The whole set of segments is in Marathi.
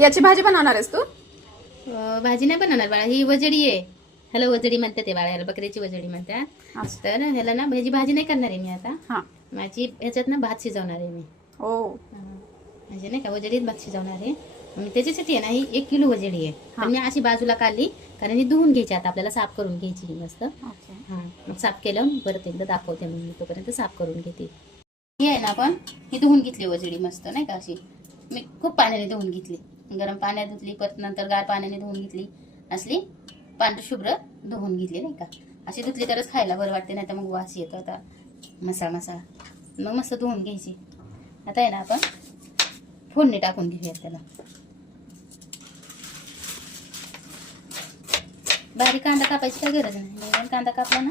याची भाजी बनवणार आहेस तू? भाजी नाही बनवणार बाळा, ही वजडी आहे. ह्याला वजडी म्हणते ते बाळा, ह्याला बकरीची वजडी म्हणतात. तर ह्याला ना ह्याची भाजी नाही करणार आहे मी आता. हा, माझी ह्याच्यात ना भात शिजवणार आहे मी. ओ म्हणजे नाही का वजडीत भात शिजवणार आहे. मग त्याच्यासाठी आहे ना ही 1 किलो वजडी आहे. पण मी अशी बाजूला काढली, कारण ही धुवून घ्यायची. आता आपल्याला साफ करून घ्यायची ही मस्त. हां, मग साफ केलं परत एकदा दाखवते. मग मी तोपर्यंत साफ करून घेते. ही आहे ना आपण ही धुवून घेतली वजडी मस्त नाही का. अशी मी खूप पाण्याने धुवून घेतली. गरम पाण्यात धुतली, परत नंतर गार पाण्याने धुवून घेतली. असली पांढरशुभ्र धुवून घेतली नाही का. अशी धुतली तरच खायला बरं वाटते, नाही तर मग वास येतो. आता मसाला मग मस्त धुवून घ्यायची. आता आहे ना आपण फोडणी टाकून घेऊयात त्याला. बारीक कांदा कापायची काही गरज नाही. कांदा कापला ना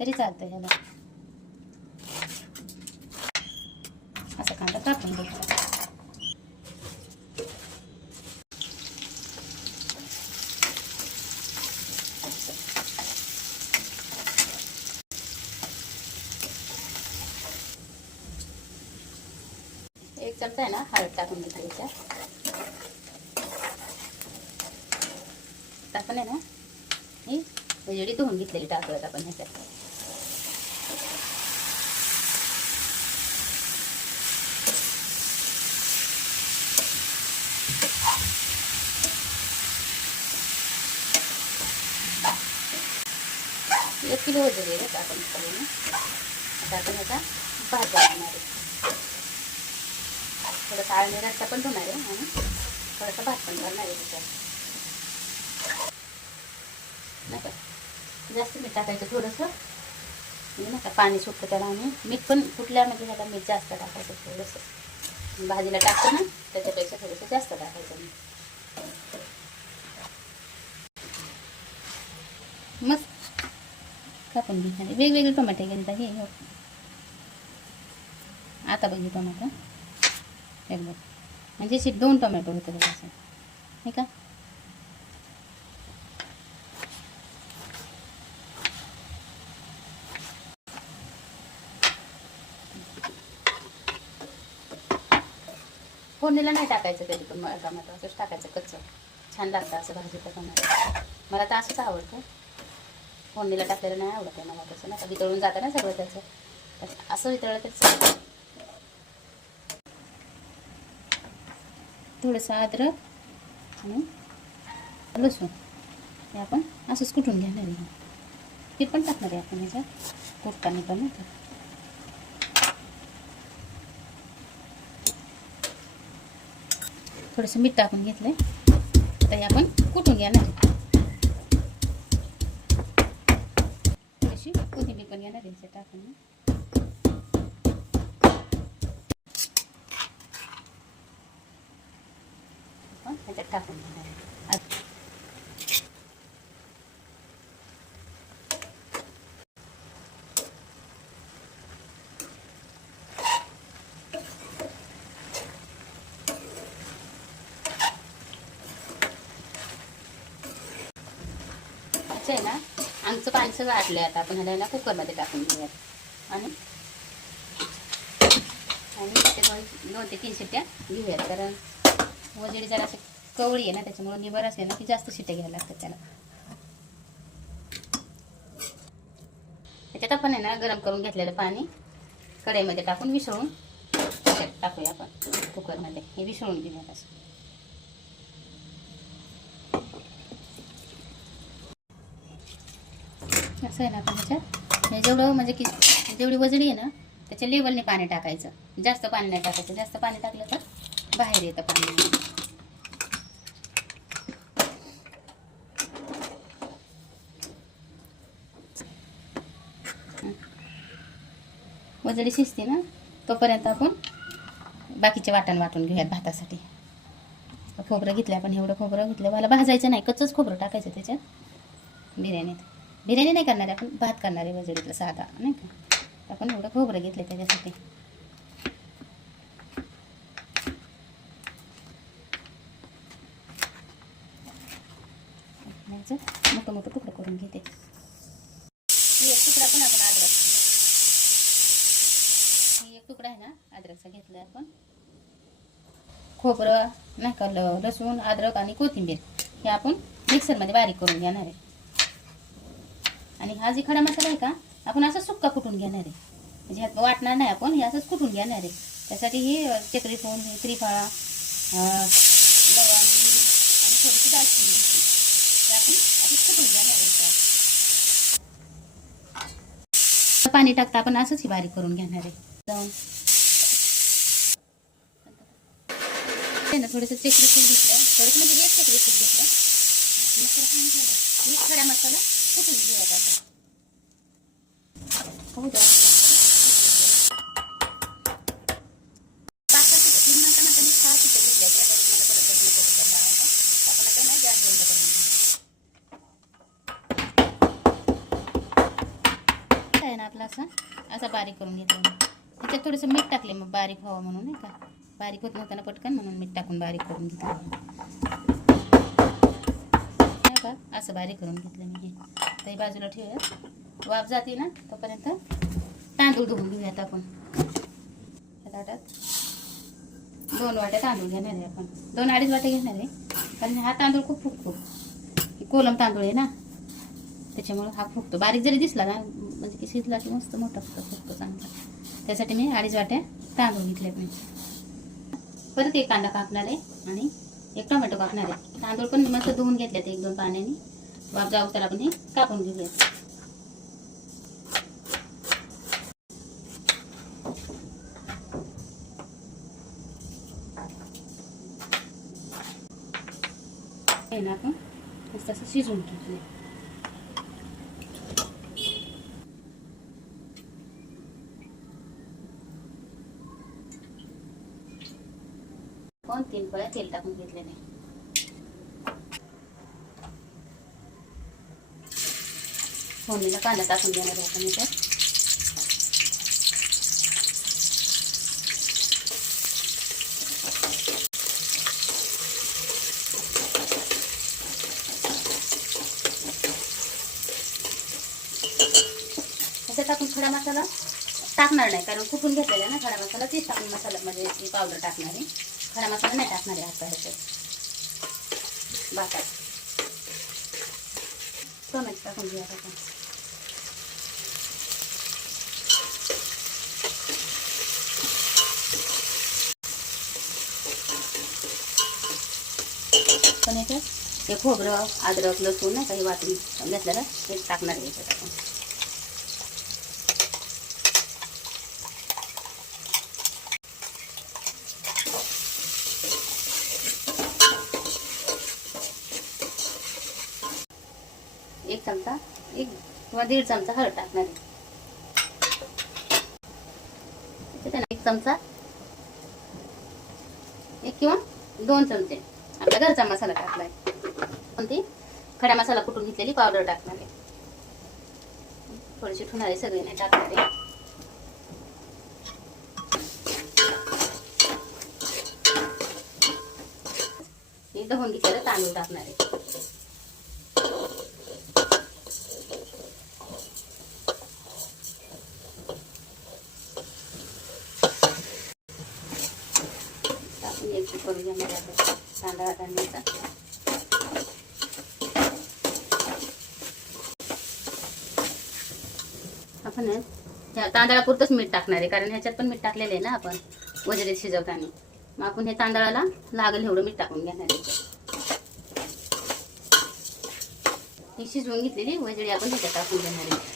तरी चालतं. ह्याला असा कांदा कापून घ्यायचा. एक चमचा आहे ना हळद टाकून घेतली त्याच्यात. आपण आहे ना ही वजडी धुवून घेतलेली टाकूयात आपण ह्याच्यात. एक किलो वजडी आहे आपण करून. आता आपण ह्याचा भात बनवणार आहे. थोडंसं आळणी रस्सा पण धुणार आहे आणि थोडासा भात पण करणार आहे त्याच्यात. नाही का जास्त मीठ टाकायचं थोडंसं, म्हणजे नाही का पाणी सुटतं त्याला. आणि मीठ पण कुठल्यामध्ये ह्याला मीठ जास्त टाकायचं थोडंसं. भाजीला टाकतं ना त्याच्यापेक्षा थोडंसं जास्त टाकायचं मीठ. मस्त कापून घेतले वेगवेगळे टोमॅटो घेतला हे. आता बघू टोमॅटो एकदम म्हणजे असे 2 टोमॅटो होते बघा असं नाही का. फोडणीला नाही टाकायचं कधी पण टोमॅटो, असंच टाकायचं कच्चं. छान लागतं असं भाजीचं टोमॅटो. मला तर असंच आवडतं. फोडणीला टाकलेलं नाही आवडत आहे मला तसं. नाही का वितळून जातं ना सगळं त्याचं. असं वितळलं तर थोडंसं अद्रक आणि लसूण हे आपण असंच कुटून घेणार आहे. ते पण टाकणार आहे आपण ह्याच्यात कुटताना पण. नाही थोडंसं मीठ टाकून घेतलंय. आता हे आपण कुटून घेणार आहे. थोडीशी कोथिंबीर पण घेणार आहे टाकून. ह्याच्यात टाकून घेणार आहे. आहे ना आमचं पाणी सगळं आटलंय. आता आपण ह्याला कुकरमध्ये टाकून घेऊयात आणि ते 2 ते 3 शिट्ट्या घेऊयात. कारण वजडी जरा असे कवळी आहे ना त्याच्यामुळे निबर असेल ना की जास्त शिट्ट्या घ्यायला लागतात त्याला. त्याच्यात आपण आहे ना गरम करून घेतलेलं पाणी कढईमध्ये टाकून विसळून टाकूया आपण कुकरमध्ये. हे विसळून घेऊयात असं. असं आहे ना आपण ह्याच्यात हे जेवढं म्हणजे की जेवढी वजडी आहे ना त्याच्या लेवलने पाणी टाकायचं. जास्त पाणी नाही टाकायचं. जास्त पाणी टाकलं तर बाहेर येतं पाणी. वजडी शिजते ना तोपर्यंत आपण बाकीचे वाटण वाटून घेऊयात भातासाठी. खोबरं घेतलं आपण, एवढं खोबरं घेतलं. मला भाजायचं नाही, कच्चंच खोबरं टाकायचं त्याच्यात बिर्याणीत. बिर्याणी नाही करणार आहे आपण, भात करणार आहे वजडीतलं साधा नाही का. आपण एवढं खोबरं घेतलं त्याच्यासाठी. मोठं मोठं तुकडं करून घेते. एक तुकडा पण आपण अद्रक, एक तुकडा आहे ना अद्रकचा घेतला आपण. खोबरं नाही का लसूण, अद्रक आणि कोथिंबीर हे आपण मिक्सरमध्ये बारीक करून घेणार आहे. आणि हा जे खडा मसाला आहे का आपण असं सुक्का कुटून घेणार आहे, म्हणजे ह्यात वाटणार नाही आपण, हे असंच कुटून घेणार आहे. त्यासाठी ही चक्री फोन, त्रिफळा, लवंग, मिरी आणि थोडीशी दालचिनी हे आपण असंच कुटून घेणार आहे. पाणी टाकता आपण असंच ही बारीक करून घेणार आहे. थोडंसं चक्री फूल घेतलं, थोडंसं म्हणजे एक चक्री फूल घेतलं, खडा मसाला कुठून घेऊयात आता. हो द्या आहे ना आपला असा बारीक करून घेतला. त्याच्यात थोडंसं मीठ टाकले मग बारीक व्हावं म्हणून, नाही का, बारीक होत नव्हतं ना पटकन, म्हणून मीठ टाकून बारीक करून घेतलं. नाही का असं बारीक करून घेतलं मी. हे तर बाजूला ठेवूयात, वाफ जाते ना तोपर्यंत तांदूळ धुवून घेऊयात आपण. ताटात 2 वाट्या तांदूळ घेणार आहे आपण, 2-2.5 वाट्या घेणार आहे, कारण हा तांदूळ खूप फुगतो. कोलम तांदूळ आहे ना त्याच्यामुळे हा फुगतो. बारीक जरी दिसला ना म्हणजे की शिजला की मस्त मोठा फुगतो चांगला. त्यासाठी मी 2.5 वाट्या तांदूळ घेतले. मी परत एक कांदा कापणार आहे आणि एक टोमॅटो कापणार आहे. तांदूळ पण मस्त धुवून घेतले ते 1-2 पाण्याने, वाफ जाऊ तर आपण हे कापून घेऊया. हे ना आपण मस्त असं शिजवून घेतले. पण 3 पळ्या तेल टाकून घेतलेले. फोडणीला कांदा टाकून देणार आहे आपण इथे. त्याच्यात आपण खडा मसाला टाकणार नाही, कारण कुठून घेतलेला ना खडा मसाला, तेच टाकून मसाला म्हणजे पावडर टाकणार आहे. खडा मसाला नाही टाकणार आहे आता ह्याच्यात. भातात टोमॅटो टाकून घेऊया आपण. पण याच्यात हे खोबरं, अद्रक, लसूण नाही काही वाटून घेतलेलं ते टाकणार आहे याच्यात आपण. एक चमचा, 1 किंवा 1.5 चमचा हळद टाकणार आहे. 1 चमचा, 1 किंवा 2 चमचे आपला घरचा मसाला टाकलाय. पण ती खडा मसाला कुटून घेतलेली पावडर टाकणार आहे. थोडीशी ठुणारे सगळे नाही टाकणार आहे. हे धुवून घेतलेलं तांदूळ टाकणार आहे. करून घेणार आहे तांदळा टाकण्याचा. आपण तांदळापुरतंच मीठ टाकणार आहे, कारण ह्याच्यात पण मीठ टाकलेलं आहे ना आपण वजरीत शिजवताना. मग आपण हे तांदळाला लागेल एवढं मीठ टाकून घेणार आहे. ही शिजवून घेतलेली वजरी आपण ह्याच्यात टाकून घेणार आहे.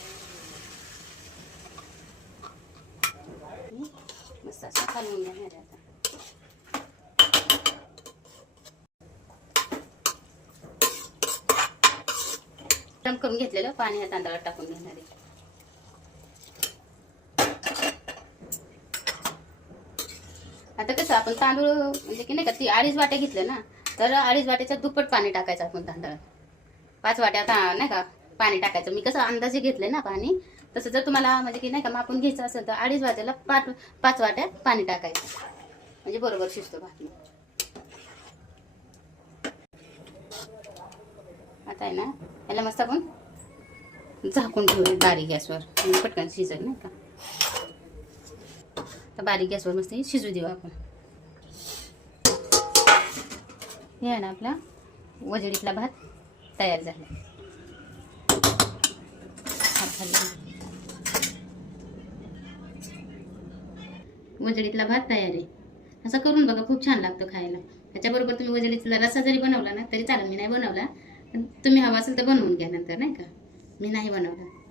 मस्त असं खालवून घेणार आहे. आता गरम करून घेतलेलं पाणी ह्या तांदळात टाकून घेणार आहे. आता कसं आपण तांदूळ म्हणजे की नाही का ती 2.5 वाट्या घेतलं ना, तर 2.5 वाट्याच्या दुप्पट पाणी टाकायचं आपण तांदळात. 5 वाट्या नाही का पाणी टाकायचं. मी कसं अंदाजे घेतले ना पाणी, तसं जर तुम्हाला म्हणजे की नाही का मापून घ्यायचं असेल तर 2.5 वाट्याला 5 वाट्या पाणी टाकायचं, म्हणजे बरोबर शिजतो भात. आता आहे ना याला मस्त आपण झाकून ठेवूया बारीक गॅसवर, म्हणजे पटकन शिजेल नाही का. तर बारीक गॅसवर मस्त शिजू देऊ आपण. हे आहे ना आपला वजडीतला भात तयार झाला. वजडीतला भात तयार आहे. असं करून बघा, खूप छान लागतं खायला. त्याच्याबरोबर तुम्ही वजडीतला रस्सा जरी बनवला ना तरी चालेल. मी नाही बनवला, पण तुम्ही हवा असेल तर बनवून घ्या नंतर, नाही का. मी नाही बनवला.